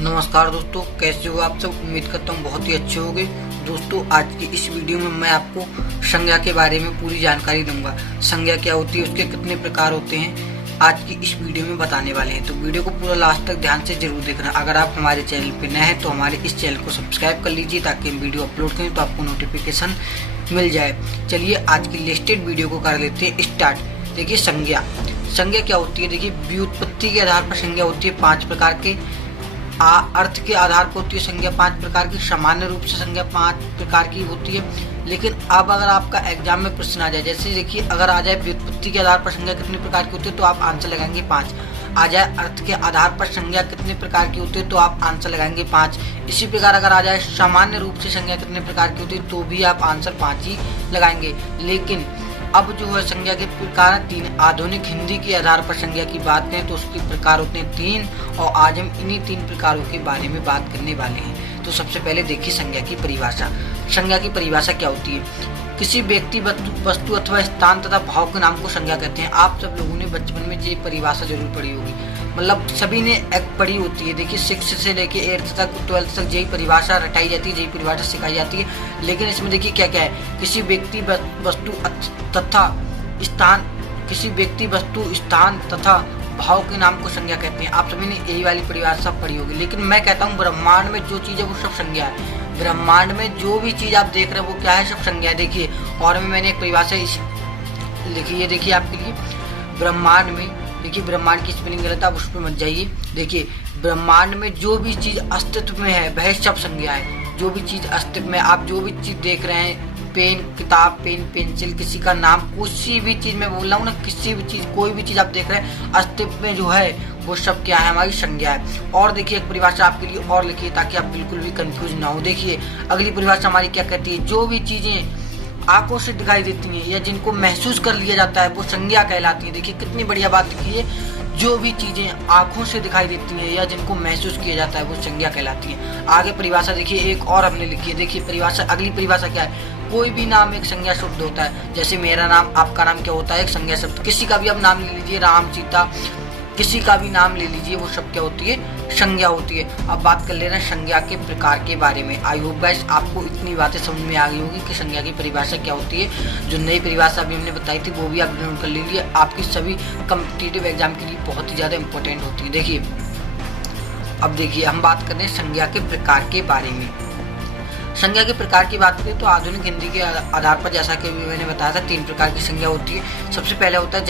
नमस्कार दोस्तों, कैसे हो आप सब। उम्मीद करता हूँ बहुत ही अच्छे होंगे। दोस्तों, आज की इस वीडियो में मैं आपको संज्ञा के बारे में पूरी जानकारी दूंगा। संज्ञा क्या होती है, उसके कितने प्रकार होते हैं, आज की इस वीडियो में बताने वाले हैं। तो वीडियो को पूरा लास्ट तक ध्यान से जरूर देखना। अगर आप हमारे चैनल पर नए हैं तो हमारे इस चैनल को सब्सक्राइब कर लीजिए ताकि हम वीडियो अपलोड करें तो आपको नोटिफिकेशन मिल जाए। चलिए आज की लिस्टेड वीडियो को कर लेते हैं स्टार्ट। देखिए संज्ञा क्या होती है। देखिए व्युत्पत्ति के आधार पर संज्ञा होती है 5 प्रकार के। अर्थ के आधार पर होती है संज्ञा 5 प्रकार की। सामान्य रूप से संज्ञा 5 प्रकार की होती है। लेकिन अब अगर आपका एग्जाम में प्रश्न आ जाए, जैसे देखिए अगर आ जाए व्युत्पत्ति के आधार पर संज्ञा कितने प्रकार की होती है तो आप आंसर लगाएंगे 5। आ जाए अर्थ के आधार पर संज्ञा कितने प्रकार की होती है तो आप आंसर लगाएंगे 5। इसी प्रकार अगर आ जाए सामान्य रूप से संज्ञा कितने प्रकार की होती है तो भी आप आंसर 5 ही लगाएंगे। लेकिन अब जो है संज्ञा के प्रकार 3। आधुनिक हिंदी के आधार पर संज्ञा की बात करें तो उसके प्रकार होते हैं 3 और आज हम इन्हीं 3 प्रकारों के बारे में बात करने वाले हैं। तो सबसे पहले देखिए संज्ञा की परिभाषा। संज्ञा की परिभाषा क्या होती है। किसी व्यक्ति, वस्तु अथवा स्थान तथा भाव के नाम को संज्ञा कहते हैं। आप सब लोगों ने बचपन में ये परिभाषा जरूर पढ़ी होगी, मतलब सभी ने एक पढ़ी होती है। देखिए 6 से लेके 8 तक 12 तक यही परिभाषा रटाई जाती है, यही परिभाषा सिखाई जाती है। लेकिन इसमें देखिए क्या क्या है। किसी व्यक्ति, वस्तु तथा स्थान, किसी व्यक्ति, वस्तु, स्थान तथा भाव के नाम को संज्ञा कहते हैं। आप सभी ने यही वाली परिभाषा पढ़ी होगी। लेकिन मैं कहता हूँ ब्रह्मांड में जो चीज़ है वो सब संज्ञा है। ब्रह्मांड में जो भी चीज़ आप देख रहे हैं वो क्या है, सब संज्ञा है। देखिए और में मैंने एक परिभाषा लिखी है, देखिए आपके लिए। ब्रह्मांड में, देखिए ब्रह्मांड की स्पेलिंग गलत, आप उस पर मत जाइए। देखिए ब्रह्मांड में जो भी चीज़ अस्तित्व में है वह सब संज्ञा है। जो भी चीज़ अस्तित्व में, आप जो भी चीज़ देख रहे हैं, पेन, किताब, पेन, पेंसिल, किसी का नाम, किसी भी चीज़ में बोल रहा हूँ ना, किसी भी चीज़, कोई भी चीज़ आप देख रहे हैं अस्तित्व में जो है वो सब क्या है, हमारी संज्ञा है। और देखिए एक परिभाषा आपके लिए और लिखिए ताकि आप बिल्कुल भी कंफ्यूज ना हो। देखिए अगली परिभाषा हमारी क्या कहती है। जो भी चीज़ें आंखों से दिखाई देती हैं या जिनको महसूस कर लिया जाता है वो संज्ञा कहलाती है। देखिए कितनी बढ़िया बात लिखी है। जो भी चीजें आंखों से दिखाई देती हैं या जिनको महसूस किया जाता है वो संज्ञा कहलाती है। आगे परिभाषा देखिए एक और हमने लिखी है। देखिए परिभाषा, अगली परिभाषा क्या है। कोई भी नाम एक संज्ञा शब्द होता है। जैसे मेरा नाम, आपका नाम क्या होता है, एक संज्ञा शब्द। किसी का भी आप नाम ले लीजिए, राम, सीता, किसी का भी नाम ले लीजिए, वो सब क्या होती है, संज्ञा होती है। अब बात कर ले रहे हैं संज्ञा के प्रकार के बारे में। आई होप गाइस आपको इतनी बातें समझ में आ गई होगी कि संज्ञा की परिभाषा क्या होती है। जो नई परिभाषा अभी हमने बताई थी वो भी आप नोट कर लीजिए। आपकी सभी कॉम्पिटिटिव एग्जाम के लिए बहुत ही ज़्यादा इंपॉर्टेंट होती है। देखिए अब देखिए हम बात कर रहे हैं संज्ञा के प्रकार के बारे में। संज्ञा के प्रकार की बात करें तो आधुनिक हिंदी के आधार पर, जैसा कि मैंने बताया था, 3 प्रकार की संज्ञा होती है। सबसे पहला होता है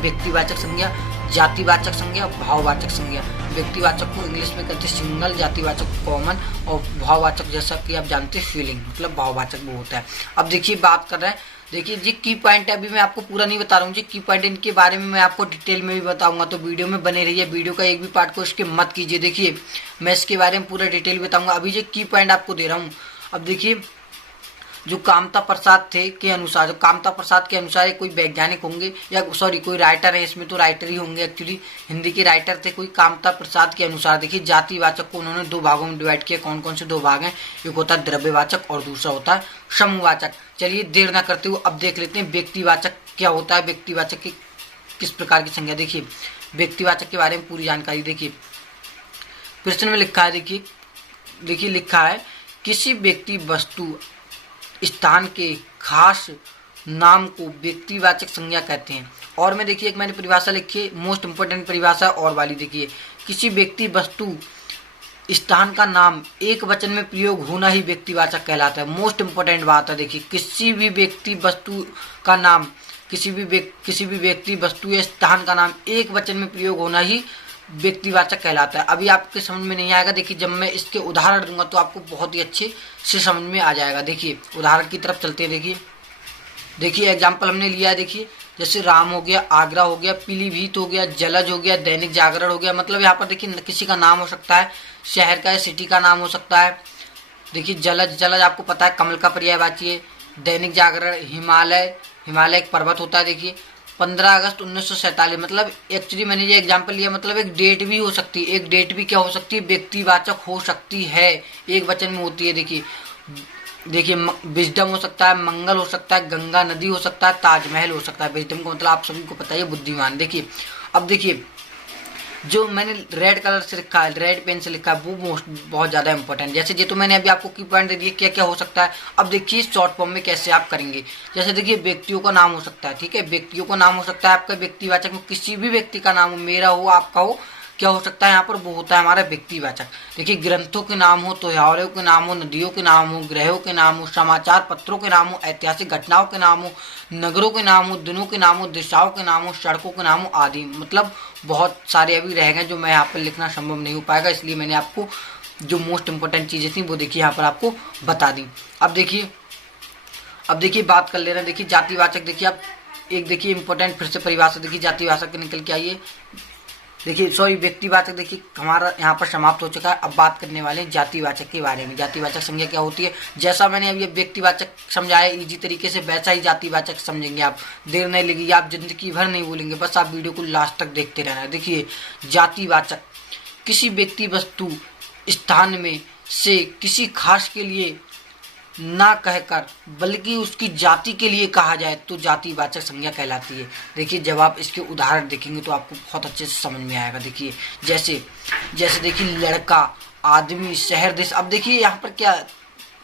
व्यक्तिवाचक संज्ञा, जातिवाचक संज्ञा, भाववाचक संज्ञा। व्यक्तिवाचक को इंग्लिश में कहते हैं सिंगल, जातिवाचक कॉमन और भाववाचक जैसा कि आप जानते हैं फीलिंग, मतलब भाववाचक वो होता है। अब देखिए बात कर रहे हैं, देखिए जी की पॉइंट है, अभी मैं आपको पूरा नहीं बता रहा हूँ जी। की पॉइंट इनके बारे में मैं आपको डिटेल में भी बताऊंगा, तो वीडियो में बने रहिए। वीडियो का एक भी पार्ट को इसके मत कीजिए। देखिए मैं इसके बारे में पूरा डिटेल बताऊंगा। अभी जो की पॉइंट आपको दे रहा हूँ। अब देखिए जो कामता प्रसाद के अनुसार, कोई वैज्ञानिक होंगे या कोई राइटर है, इसमें तो राइटर ही होंगे एक्चुअली, हिंदी के राइटर थे कोई। कामता प्रसाद के अनुसार देखिए जातिवाचक को उन्होंने 2 भागों में डिवाइड किया। कौन कौन से 2 भाग हैं। एक होता है द्रव्यवाचक और दूसरा होता है समूहवाचक। चलिए देर ना करते हुए अब देख लेते हैं व्यक्तिवाचक क्या होता है, व्यक्तिवाचक की किस प्रकार की संज्ञा। देखिए व्यक्तिवाचक के बारे में पूरी जानकारी देखिए प्रश्न में लिखा है। देखिए लिखा है किसी व्यक्ति, वस्तु, स्थान के खास नाम को व्यक्तिवाचक संज्ञा कहते हैं। और में देखिए एक मैंने परिभाषा लिखी है, मोस्ट इंपोर्टेंट परिभाषा और वाली। देखिए किसी व्यक्ति, वस्तु, स्थान का नाम एक वचन में प्रयोग होना ही व्यक्तिवाचक कहलाता है। मोस्ट इंपोर्टेंट बात है। देखिए किसी भी व्यक्ति, वस्तु का नाम, किसी भी व्यक्ति, वस्तु या स्थान का नाम एक वचन में प्रयोग होना ही व्यक्तिवाचक कहलाता है। अभी आपके समझ में नहीं आएगा। देखिए जब मैं इसके उदाहरण दूंगा तो आपको बहुत ही अच्छे से समझ में आ जाएगा। देखिए उदाहरण की तरफ चलते हैं। देखिए एग्जाम्पल हमने लिया है। देखिए जैसे राम हो गया, आगरा हो गया, पीलीभीत हो गया, जलज हो गया, दैनिक जागरण हो गया। मतलब यहाँ पर देखिए किसी का नाम हो सकता है, शहर का या सिटी का नाम हो सकता है। देखिए जलज आपको पता है कमल का पर्यायवाची है। दैनिक जागरण हिमालय एक पर्वत होता है। देखिए 15 अगस्त 1947, मतलब एक्चुअली मैंने ये एग्जाम्पल लिया, मतलब एक डेट भी हो सकती है। एक डेट भी क्या हो सकती है, व्यक्तिवाचक हो सकती है, एक वचन में होती है। देखिए विजडम हो सकता है, मंगल हो सकता है, गंगा नदी हो सकता है, ताजमहल हो सकता है। विजडम का मतलब आप सभी को पता है बुद्धिमान। देखिए अब देखिए जो मैंने रेड कलर से लिखा है, रेड पेन से लिखा है, वो बहुत ज़्यादा इंपॉर्टेंट। जैसे ये तो मैंने अभी आपको की पॉइंट दे दिए क्या क्या हो सकता है। अब देखिए शॉर्ट फॉर्म में कैसे आप करेंगे। जैसे देखिए व्यक्तियों का नाम हो सकता है, ठीक है, व्यक्तियों का नाम हो सकता है आपका व्यक्तिवाचक में किसी भी व्यक्ति का नाम हो, मेरा हो आपका हो, क्या हो सकता है यहाँ पर, वो होता है हमारा व्यक्तिवाचक। देखिए ग्रंथों के नाम हो, त्योहारों के नाम हो, नदियों के नाम हो, ग्रहों के नाम हो, समाचार पत्रों के नाम हो, ऐतिहासिक घटनाओं के नाम हो, नगरों के नाम हो, दिनों के नाम हो, दिशाओं के नाम हो, सड़कों के नाम हो आदि। मतलब बहुत सारे अभी रह गए जो मैं यहाँ पर लिखना संभव नहीं हो पाएगा, इसलिए मैंने आपको जो मोस्ट इंपोर्टेंट चीज़ें थी वो देखिए यहाँ पर आपको बता दी। अब देखिए बात कर ले रहे हैं। देखिए जातिवाचक, देखिए आप एक देखिए इंपॉर्टेंट फिर से परिभाषा देखिए जातिवाचक के निकल के आइए। देखिए सॉरी व्यक्तिवाचक देखिए हमारा यहाँ पर समाप्त हो चुका है। अब बात करने वाले हैं जातिवाचक के बारे में। जातिवाचक संज्ञा क्या होती है, जैसा मैंने अभी व्यक्तिवाचक समझाया इजी तरीके से, वैसा ही जातिवाचक समझेंगे आप। देर नहीं लगेगी, आप जिंदगी भर नहीं भूलेंगे, बस आप वीडियो को लास्ट तक देखते रहना। देखिए जातिवाचक किसी व्यक्ति, वस्तु, स्थान में से किसी खास के लिए ना कहकर बल्कि उसकी जाति के लिए कहा जाए तो जातिवाचक संज्ञा कहलाती है। देखिए जब आप इसके उदाहरण देखेंगे तो आपको बहुत अच्छे से समझ में आएगा। देखिए जैसे देखिए लड़का, आदमी, शहर, देश। अब देखिए यहाँ पर क्या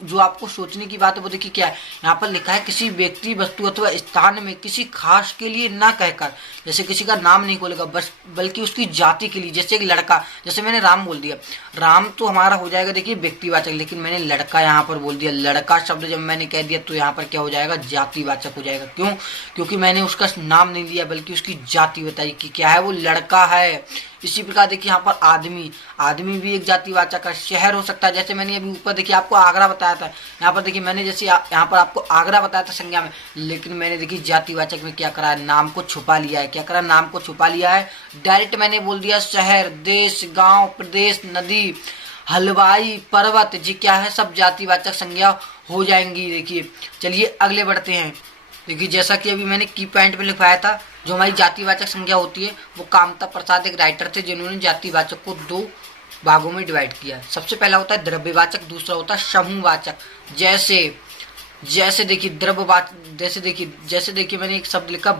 जो आपको सोचने की बात है वो देखिए क्या है, यहाँ पर लिखा है किसी व्यक्ति, वस्तु अथवा स्थान में किसी खास के लिए ना कहकर, जैसे किसी का नाम नहीं बोलेगा बस बल्कि उसकी जाति के लिए। जैसे एक लड़का, जैसे मैंने राम बोल दिया, राम तो हमारा हो जाएगा देखिए व्यक्तिवाचक, लेकिन मैंने लड़का यहाँ पर बोल दिया। लड़का शब्द जब मैंने कह दिया तो यहाँ पर क्या हो जाएगा, जातिवाचक हो जाएगा। क्यों? क्योंकि मैंने उसका नाम नहीं लिया बल्कि उसकी जाति बताई कि क्या है, वो लड़का है। इसी प्रकार देखिए यहाँ पर आदमी भी एक जातिवाचक है। शहर हो सकता है, जैसे मैंने अभी ऊपर देखिए आपको आगरा बताया था, यहाँ पर देखिए मैंने जैसे यहाँ पर आपको आगरा बताया था संज्ञा में, लेकिन मैंने देखिए जातिवाचक में क्या करा है, नाम को छुपा लिया है। क्या करा, नाम को छुपा लिया है। डायरेक्ट मैंने बोल दिया शहर, देश, गांव, प्रदेश, नदी, हलवाई, पर्वत, जी क्या है, सब जातिवाचक संज्ञा हो जाएंगी। देखिए चलिए अगले बढ़ते हैं। देखिए जैसा कि अभी मैंने की पॉइंट में लिखवाया था, जो हमारी जातिवाचक संज्ञा होती है वो कामता प्रसाद एक राइटर थे जिन्होंने जातिवाचक को 2 भागों में डिवाइड किया। सबसे पहला होता है द्रव्यवाचक, दूसरा होता है समूहवाचक। जैसे देखिए मैंने एक शब्द लिखा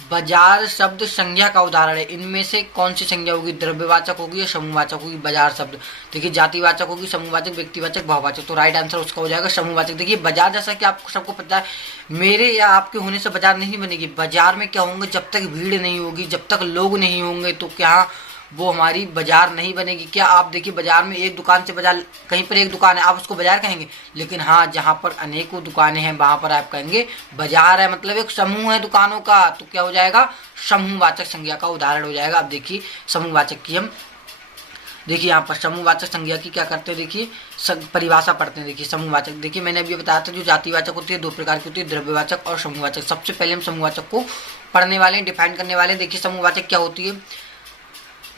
बाजार शब्द संज्ञा का उदाहरण है। इनमें से कौन सी संज्ञा होगी, द्रव्यवाचक होगी या समूहवाचक होगी? बाजार शब्द। देखिए जातिवाचक होगी, समूहवाचक, व्यक्तिवाचक, भाववाचक। तो राइट आंसर उसका हो जाएगा समूहवाचक। देखिए बाजार, जैसा कि आपको सबको पता है, मेरे या आपके होने से बाजार नहीं बनेगी। बाजार में क्या होंगे, जब तक भीड़ नहीं होगी, जब तक लोग नहीं होंगे तो क्या वो हमारी बाजार नहीं बनेगी। क्या आप देखिए बाजार में एक दुकान से बाजार, कहीं पर एक दुकान है आप उसको बाजार कहेंगे, लेकिन हाँ जहाँ पर अनेकों दुकानें हैं वहां पर आप कहेंगे बाजार है, मतलब एक समूह है दुकानों का, तो क्या हो जाएगा, समूहवाचक संज्ञा का उदाहरण हो जाएगा। अब देखिए समूहवाचक की हम देखिए यहाँ पर समूहवाचक संज्ञा की क्या करते हैं, देखिए परिभाषा पढ़ते हैं। देखिए समूहवाचक, देखिए मैंने अभी बताया था जो जातिवाचक होती है 2 प्रकार की होती है, द्रव्यवाचक और समूहवाचक। सबसे पहले हम समूहवाचक को पढ़ने वाले हैं, डिफाइन करने वाले हैं। देखिए समूहवाचक क्या होती है,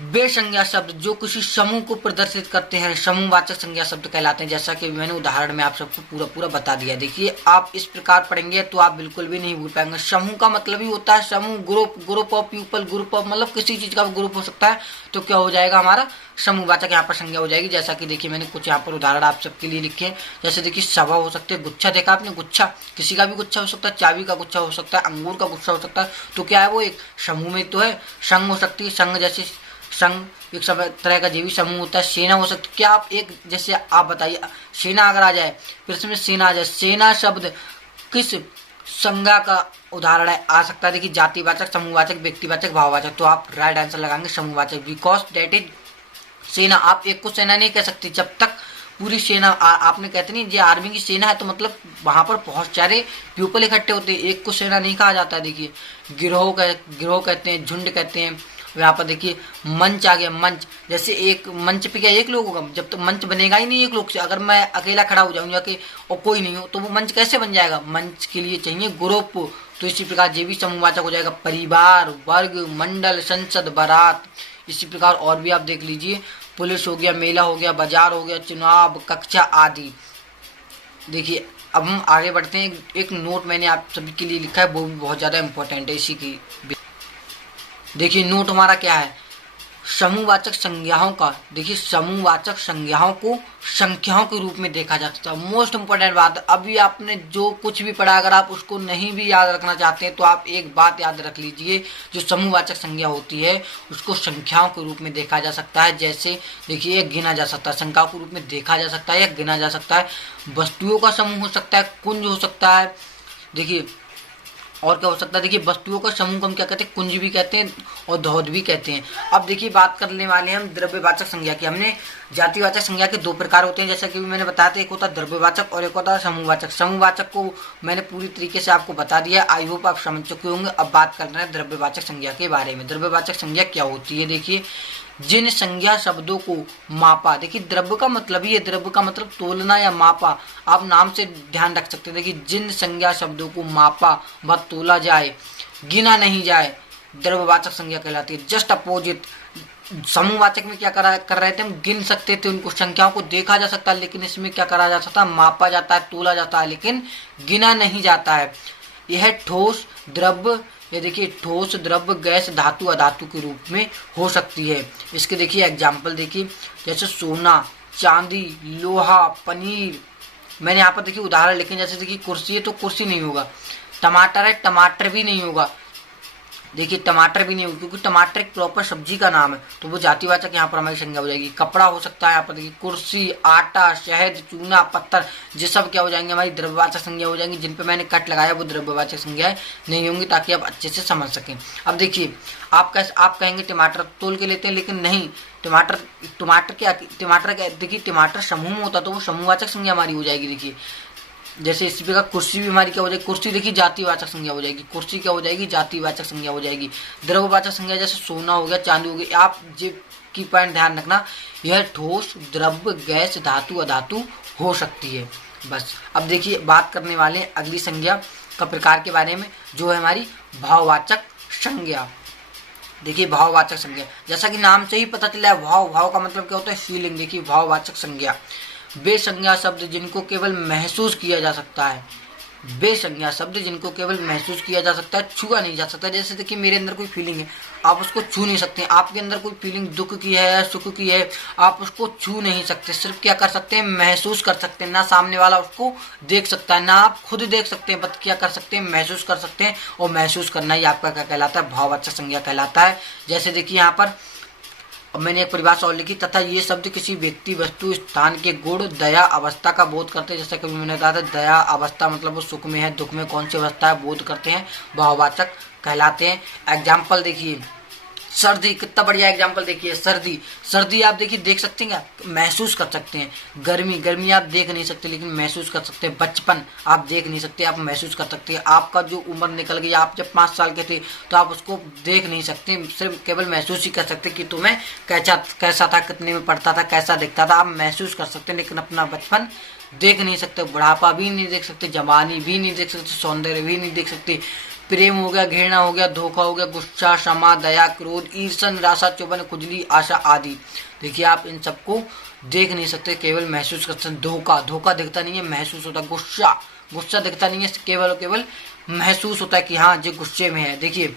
वे संज्ञा शब्द जो किसी समूह को प्रदर्शित करते हैं समूहवाचक संज्ञा शब्द कहलाते हैं। जैसा कि मैंने उदाहरण में आप सबको पूरा बता दिया। देखिए आप इस प्रकार पढ़ेंगे तो आप बिल्कुल भी नहीं भूल पाएंगे। समूह का मतलब ही होता है समूह, group of people, group of मतलब किसी चीज का ग्रुप हो सकता है, तो क्या हो जाएगा हमारा समूहवाचक यहाँ पर संज्ञा हो जाएगी। जैसा कि देखिए मैंने कुछ यहाँ पर उदाहरण आप सबके लिए लिखे हैं। जैसे देखिए सभा हो सकते हैं, गुच्छा देखा आपने, गुच्छा किसी का भी गुच्छा हो सकता है, चाबी का गुच्छा हो सकता है, अंगूर का गुच्छा हो सकता है, तो क्या है वो एक समूह में तो है। संघ हो सकती है, संघ जैसे संघ एक सब तरह का जीवी समूह होता है। सेना हो सकती है, क्या आप एक जैसे आप बताइए सेना अगर आ जाए फिर इसमें सेना आ जाए, सेना शब्द किस संज्ञा का उदाहरण है, आ सकता है। देखिए जातिवाचक, समूहवाचक, व्यक्तिवाचक, भाववाचक। तो आप राइट आंसर लगाएंगे समूहवाचक, बिकॉज दैट इज सेना। आप एक को सेना नहीं कह सकते जब तक पूरी सेना आपने कहते नहीं ये आर्मी की सेना है, तो मतलब वहां पर बहुत सारे पीपल इकट्ठे होते हैं, एक को सेना नहीं कहा जाता है। देखिए गिरोह कहते हैं, झुंड कहते हैं। यहाँ पर देखिए मंच आ गया, मंच जैसे एक मंच पे क्या एक लोग होगा, जब तक मंच बनेगा ही नहीं एक लोग से। अगर मैं अकेला खड़ा हो जाऊँ जाके और कोई नहीं हो तो वो मंच कैसे बन जाएगा, मंच के लिए चाहिए ग्रुप। तो इसी प्रकार ये भी समूहवाचक हो जाएगा, परिवार, वर्ग, मंडल, संसद, बारात। इसी प्रकार और भी आप देख लीजिए, पुलिस हो गया, मेला हो गया, बाजार हो गया, चुनाव, कक्षा आदि। देखिए अब हम आगे बढ़ते हैं। एक नोट मैंने आप सभी के लिए लिखा है, वो भी बहुत ज़्यादा इंपॉर्टेंट है इसी की। देखिए नोट हमारा क्या है, समूहवाचक संज्ञाओं का, देखिए समूहवाचक संज्ञाओं को संख्याओं के रूप में देखा जा सकता है। मोस्ट इंपोर्टेंट बात, अभी आपने जो कुछ भी पढ़ा अगर आप उसको नहीं भी याद रखना चाहते हैं तो आप एक बात याद रख लीजिए, जो समूहवाचक संज्ञा होती है उसको संख्याओं के रूप में देखा जा सकता है। जैसे देखिए गिना जा सकता है, संख्याओं के रूप में देखा जा सकता है या गिना जा सकता है। वस्तुओं का समूह हो सकता है, कुंज हो सकता है। देखिए और क्या हो सकता है, देखिए वस्तुओं का समूह को हम क्या कहते हैं, कुंज भी कहते हैं और धौत भी कहते हैं। अब देखिए बात करने वाले हैं हम द्रव्यवाचक संज्ञा की। हमने जातिवाचक संज्ञा के दो प्रकार होते हैं, जैसा कि मैंने बताया था, एक होता है द्रव्यवाचक और एक होता है समूहवाचक। समूहवाचक को मैंने पूरी तरीके से आपको बता दिया, आई होप आप समझ चुके होंगे। अब बात कर रहे हैं द्रव्यवाचक संज्ञा के बारे में। द्रव्यवाचक संज्ञा क्या होती है, देखिए जिन संज्ञा शब्दों को मापा, देखिए द्रव्य का मतलब ही है, द्रव्य का मतलब तोलना या मापा, आप नाम से ध्यान रख सकते हैं। देखिए जिन संज्ञा शब्दों को मापा व तोला जाए, गिना नहीं जाए, द्रव्यवाचक संज्ञा कहलाती है। जस्ट अपोजिट, समूहवाचक में क्या कर रहे थे हम, गिन सकते थे उनको, संख्याओं को देखा जा सकता है, लेकिन इसमें क्या करा जा सकता है, मापा जाता है, तोला जाता है, लेकिन गिना नहीं जाता है। यह ठोस द्रव्य, ये देखिए ठोस द्रव्य गैस धातु अधातु के रूप में हो सकती है। इसके देखिए एग्जाम्पल देखिए, जैसे सोना, चांदी, लोहा, पनीर। मैंने यहाँ पर देखिए उदाहरण लिखे, जैसे देखिए कुर्सी है तो कुर्सी नहीं होगा, टमाटर है टमाटर भी नहीं होगा, देखिए टमाटर भी नहीं होगा क्योंकि टमाटर एक प्रॉपर सब्जी का नाम है, तो वो जातिवाचक यहाँ पर हमारी संज्ञा हो जाएगी। कपड़ा हो सकता है, यहाँ पर देखिए कुर्सी, आटा, शहद, चूना, पत्थर, ये सब क्या हो जाएंगे, हमारी द्रव्यवाचक संज्ञा हो जाएंगी। जिन पे मैंने कट लगाया वो द्रव्यवाचक संज्ञाएं नहीं होंगी, ताकि आप अच्छे से समझ सकें। अब देखिए आप कहेंगे टमाटर तोल के लेते हैं, लेकिन नहीं, टमाटर क्या देखिए टमाटर समूह में होता तो वो समूहवाचक संज्ञा हमारी हो जाएगी। देखिए जैसे इसी प्रकार कुर्सी भी हमारी क्या हो जाएगी, कुर्सी देखिए जातिवाचक संज्ञा हो जाएगी, कुर्सी क्या हो जाएगी, जातिवाचक संज्ञा हो जाएगी। द्रव्यवाचक संज्ञा जैसे सोना हो गया, चांदी हो गई, आप ये की पॉइंट ध्यान रखना, यह ठोस द्रव्य गैस धातु अधातु हो सकती है। बस अब देखिए बात करने वाले हैं अगली संज्ञा का प्रकार के बारे में, जो है हमारी भाववाचक संज्ञा। देखिए भाववाचक संज्ञा, जैसा कि नाम से ही पता चला है, भाव का मतलब क्या होता है, फीलिंग। देखिए भाववाचक संज्ञा वे संज्ञा शब्द जिनको केवल महसूस किया जा सकता है, वे संज्ञा शब्द जिनको केवल महसूस किया जा सकता है, छुआ नहीं जा सकता। जैसे देखिए मेरे अंदर कोई फीलिंग है, आप उसको छू नहीं सकते। आपके अंदर कोई फीलिंग दुख की है, सुख की है, आप उसको छू नहीं सकते, सिर्फ क्या कर सकते हैं, महसूस कर सकते हैं। ना सामने वाला उसको देख सकता है, ना आप खुद देख सकते हैं, बस क्या कर सकते हैं, महसूस कर सकते हैं। और महसूस करना ही आपका क्या कहलाता है, भाववाचक संज्ञा कहलाता है। जैसे देखिए यहाँ पर अब मैंने एक परिभाषा और लिखी, तथा ये शब्द किसी व्यक्ति, वस्तु, स्थान के गुण, दया, अवस्था का बोध करते हैं। जैसे कभी मैंने कहा था, दया अवस्था मतलब वो सुख में है, दुख में कौन सी अवस्था है, बोध करते हैं, भाववाचक कहलाते हैं। एग्जाम्पल देखिए सर्दी, कितना बढ़िया एग्जाम्पल देखिए, सर्दी आप देखिए देख सकते हैं, महसूस कर सकते हैं। गर्मी आप देख नहीं सकते लेकिन महसूस कर सकते हैं। बचपन आप देख नहीं सकते, आप महसूस कर सकते हैं। आपका जो उम्र निकल गई, आप जब 5 साल के थे तो आप उसको देख नहीं सकते, सिर्फ केवल महसूस ही कर सकते कि तुम्हें कैसा था, कितने में पढ़ता था, कैसा दिखता था, आप महसूस कर सकते हैं, लेकिन अपना बचपन देख नहीं सकते। बुढ़ापा भी नहीं देख सकते, जवानी भी नहीं देख सकते, सौंदर्य भी नहीं देख सकते। प्रेम हो गया, घृणा हो गया, धोखा हो गया, गुस्सा, क्षमा, दया, क्रोध, ईर्ष्या, निराशा, चुभन, खुजली, आशा आदि। देखिए आप इन सबको देख नहीं सकते, केवल महसूस कर सकते। धोखा दिखता नहीं है, महसूस होता है। गुस्सा दिखता नहीं है, केवल महसूस होता है कि हाँ ये गुस्से में है। देखिए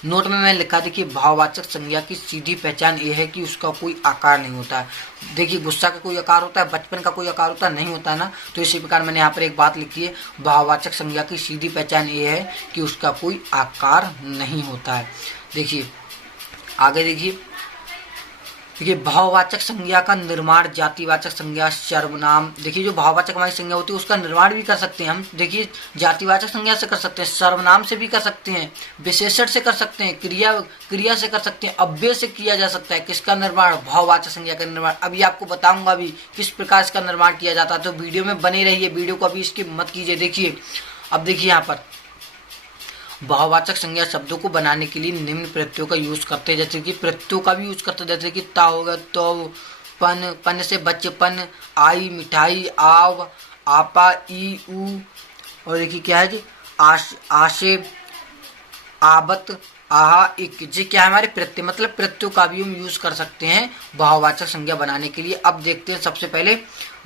नोट में मैंने लिखा, देखिए भाववाचक संज्ञा की सीधी पहचान ये है कि उसका कोई आकार नहीं होता है। देखिए गुस्सा का कोई आकार होता है, बचपन का कोई आकार होता है, नहीं होता है ना। तो इसी प्रकार मैंने यहाँ पर एक बात लिखी है, भाववाचक संज्ञा की सीधी पहचान ये है कि उसका कोई आकार नहीं होता है। देखिए आगे देखिए भाववाचक संज्ञा का निर्माण, जातिवाचक संज्ञा, सर्वनाम। देखिए जो भाववाचक हमारी संज्ञा होती है उसका निर्माण भी कर सकते हैं हम। देखिए जातिवाचक संज्ञा से कर सकते हैं, सर्वनाम से भी कर सकते हैं, विशेषण से कर सकते हैं, क्रिया से कर सकते हैं, अव्यय से किया जा सकता है। किसका निर्माण, भाववाचक संज्ञा का निर्माण। अभी आपको बताऊंगा अभी किस प्रकार इसका निर्माण किया जाता है, तो वीडियो में बने रहिए, वीडियो को अभी स्किप मत कीजिए। देखिए अब देखिए यहाँ पर भाववाचक संज्ञा शब्दों को बनाने के लिए निम्न प्रत्ययों का यूज करते हैं। जैसे कि प्रत्ययों का भी यूज करते हैं, जैसे कि ता होगा, तो, पन से बचपन, आई मिठाई, आव, आपा, ई, ऊ, और देखिए क्या है जी, आशे, आबत, आहा, इक। जी क्या है हमारे प्रत्यय, मतलब प्रत्ययों का भी हम यूज कर सकते हैं भाववाचक संज्ञा बनाने के लिए। अब देखते हैं सबसे पहले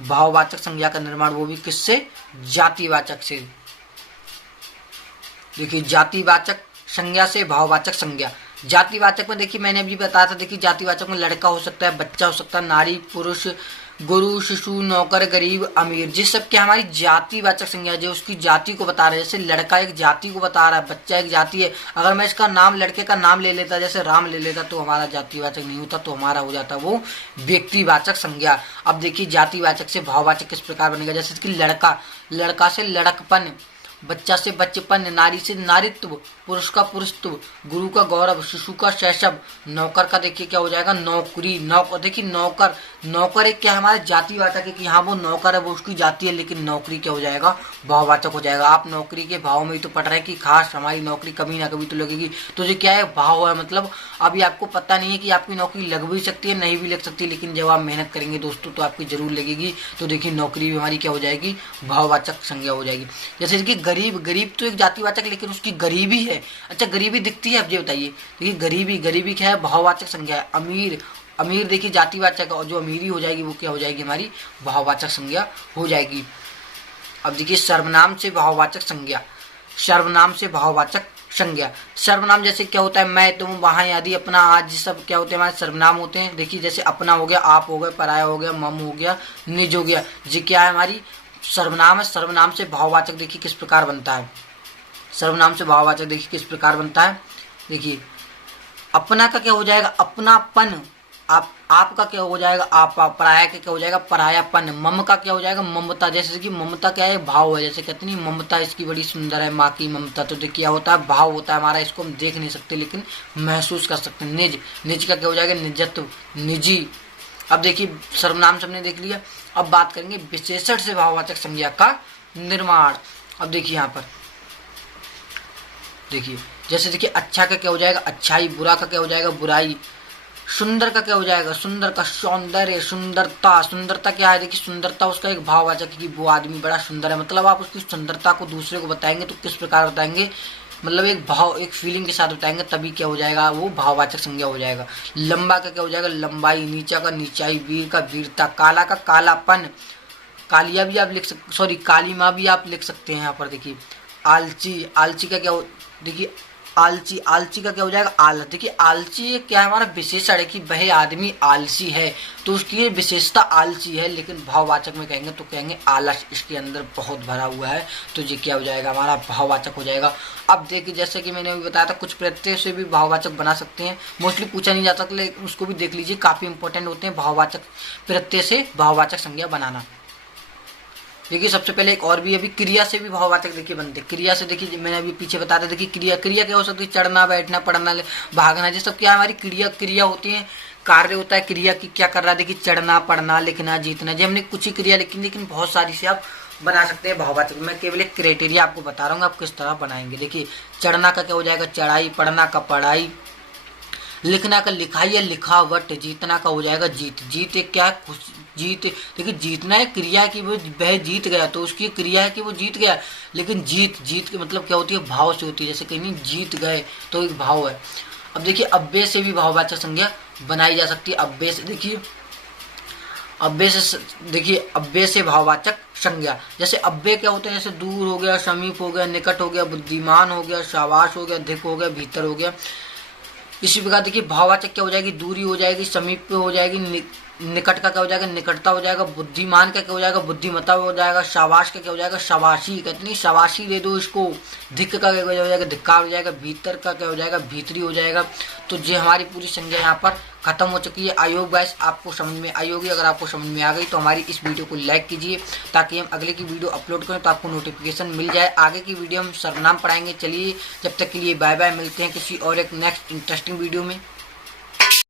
भाववाचक संज्ञा का निर्माण, वो भी किससे, जातिवाचक से। देखिए जातिवाचक संज्ञा से भाववाचक संज्ञा। जातिवाचक में देखिए मैंने अभी बताया था, देखिए जातिवाचक में लड़का हो सकता है, बच्चा हो सकता है, नारी, पुरुष, गुरु, शिशु, नौकर, गरीब, अमीर, जिस सब की हमारी जातिवाचक संज्ञा जो उसकी जाति को बता रहा है। जैसे लड़का एक जाति को बता रहा है, बच्चा एक जाति है। अगर मैं इसका नाम, लड़के का नाम ले लेता, जैसे राम ले लेता, तो हमारा जातिवाचक नहीं होता, तो हमारा हो जाता वो व्यक्तिवाचक संज्ञा। अब देखिए जातिवाचक से भाववाचक किस प्रकार बनेगा। जैसे कि लड़का, लड़का से लड़कपन, बच्चा से बच्चेपन, नारी से नारित्व, पुरुष का पुरुषत्व, गुरु का गौरव, शिशु का शैशव, नौकर का देखिए क्या हो जाएगा नौकरी। देखिए नौकर, नौकर एक क्या हमारे जातिवाचक है कि हाँ वो नौकर है, वो उसकी जाति है, लेकिन नौकरी क्या हो जाएगा भाववाचक हो जाएगा। आप नौकरी के भाव में ही तो पढ़ रहे हैं कि खास हमारी नौकरी कभी ना कभी तो लगेगी, तो ये क्या है भाव है। मतलब अभी आपको पता नहीं है कि आपकी नौकरी लग भी सकती है, नहीं भी लग सकती, लेकिन जब आप मेहनत करेंगे दोस्तों तो आपकी जरूर लगेगी। तो देखिए नौकरी भी हमारी क्या हो जाएगी भाववाचक संज्ञा हो जाएगी। जैसे कि गरीब, गरीब तो एक जातिवाचक लेकिन उसकी गरीबी है। अच्छा गरीबी दिखती है, अब ये बताइए। देखिए गरीबी, गरीबी क्या है भाववाचक संज्ञा है। अमीर, अमीर देखिए जातिवाचक, और जो अमीरी हो जाएगी वो क्या हो जाएगी हमारी भाववाचक संज्ञा हो जाएगी। अब देखिए सर्वनाम से भाववाचक संज्ञा, सर्वनाम से भाववाचक संज्ञा। सर्वनाम जैसे क्या होता है मैं, तुम, वहाँ, आदि, अपना, आज, सब क्या होते हैं हमारे सर्वनाम होते हैं। देखिए जैसे अपना हो गया, आप हो गए, पराया हो गया, मम हो गया, निज हो गया, जी क्या है हमारी सर्वनाम है। सर्वनाम से भाववाचक देखिए किस प्रकार बनता है। सर्वनाम से भाववाचक देखिए किस प्रकार बनता है। देखिए अपना का क्या हो जाएगा अपनापन, आपका क्या हो जाएगा आपा, पराया का क्या हो जाएगा परायापन, मम का क्या हो जाएगा ममता। जैसे कि ममता क्या है भाव है, जैसे कहते नहीं ममता इसकी बड़ी सुंदर है माँ की ममता, तो देखिए क्या होता है भाव होता है हमारा, इसको हम देख नहीं सकते लेकिन महसूस कर सकते हैं। निज, निज का क्या हो जाएगा निजत्व, निजी। अब देखिए सर्वनाम से हमने देख लिया, अब बात करेंगे विशेषण से भाववाचक संज्ञा का निर्माण। अब देखिए यहाँ पर देखिए जैसे देखिए अच्छा का क्या हो जाएगा अच्छाई, बुरा का क्या हो जाएगा बुराई, सुंदर का क्या हो जाएगा सुंदर का सौंदर्य, सुंदरता। सुंदरता क्या है देखिए सुंदरता उसका एक भाववाचक है कि वो आदमी बड़ा सुंदर है। मतलब आप उसकी सुंदरता को दूसरे को बताएंगे तो किस प्रकार बताएंगे, मतलब एक भाव, एक फीलिंग के साथ बताएंगे, तभी क्या हो जाएगा वो भाववाचक संज्ञा हो जाएगा। लंबा का क्या हो जाएगा लंबाई, नीचा का नीचाई, वीर का वीरता, काला का कालापन, कालिया भी आप लिख सकते, सॉरी कालीमा भी आप लिख सकते हैं यहाँ पर। देखिए आलची, आलची का क्या हो देखिए आलची, आलची का क्या हो जाएगा आलस। देखिए आलची क्या हमारा विशेषण है कि वह आदमी आलसी है, तो उसकी ये विशेषता आलसी है, लेकिन भाववाचक में कहेंगे तो कहेंगे आलस इसके अंदर बहुत भरा हुआ है, तो ये क्या हो जाएगा हमारा भाववाचक हो जाएगा। अब देखिए जैसे कि मैंने अभी बताया था कुछ प्रत्यय से भी भाववाचक बना सकते हैं, मोस्टली पूछा नहीं जाता लेकिन उसको भी देख लीजिए, काफी इंपॉर्टेंट होते हैं भाववाचक प्रत्यय से भाववाचक संज्ञा बनाना। देखिए सबसे पहले एक और भी अभी क्रिया से भी भाववाचक देखिए बनते हैं। क्रिया से देखिए मैंने अभी पीछे बताया था, देखिए क्रिया, क्रिया क्या हो सकती है चढ़ना, बैठना, पढ़ना, भागना, ये सब क्या हमारी क्रिया, क्रिया होती है, कार्य होता है क्रिया की क्या कर रहा है। देखिए चढ़ना, पढ़ना, लिखना, जीतना, जी हमने कुछ ही क्रिया लिखी लेकिन बहुत सारी से आप बना सकते हैं भाववाचक। मैं केवल एक क्राइटेरिया आपको बता रहा हूँ आप किस तरह बनाएंगे। देखिए चढ़ना का क्या हो जाएगा चढ़ाई, पढ़ना का पढ़ाई, लिखना का लिखाई या लिखावट, जीतना का हो जाएगा जीत। जीत एक क्या है जीत, देखिए जीतना है क्रिया की वो वह जीत गया, तो उसकी क्रिया है कि वो जीत गया, लेकिन जीत, जीत के मतलब क्या होती है भाव से होती है, जैसे कहीं जीत गए तो एक भाव है। अब देखिए अव्यय से भी भाववाचक संज्ञा बनाई जा सकती है। अव्यय से देखिए अव्यय से देखिए अव्यय से भाववाचक संज्ञा, जैसे अव्यय क्या होते हैं जैसे दूर हो गया, समीप हो गया, निकट हो गया, बुद्धिमान हो गया, शाबाश हो गया, अधिक हो गया, भीतर हो गया। इसी प्रकार देखिए भाववाचक क्या हो जाएगी दूरी हो जाएगी, समीप पे हो जाएगी, निकट का क्या हो जाएगा निकटता हो जाएगा, बुद्धिमान का क्या हो जाएगा बुद्धिमता हो जाएगा, शाबाश का क्या हो जाएगा शाबाशी, कहते नहीं शाबाशी दे दो इसको। धिक का क्या हो जाएगा धिक्कार हो जाएगा, भीतर का क्या हो जाएगा भीतरी हो जाएगा। तो ये हमारी पूरी संज्ञा यहाँ पर खत्म हो चुकी है। आई होप गाइस आपको समझ में आई होगी। अगर आपको समझ में आ गई तो हमारी इस वीडियो को लाइक कीजिए ताकि हम अगले की वीडियो अपलोड करें तो आपको नोटिफिकेशन मिल जाए। आगे की वीडियो हम सर्वनाम पढ़ाएंगे। चलिए जब तक के लिए बाय बाय, मिलते हैं किसी और एक नेक्स्ट इंटरेस्टिंग वीडियो में।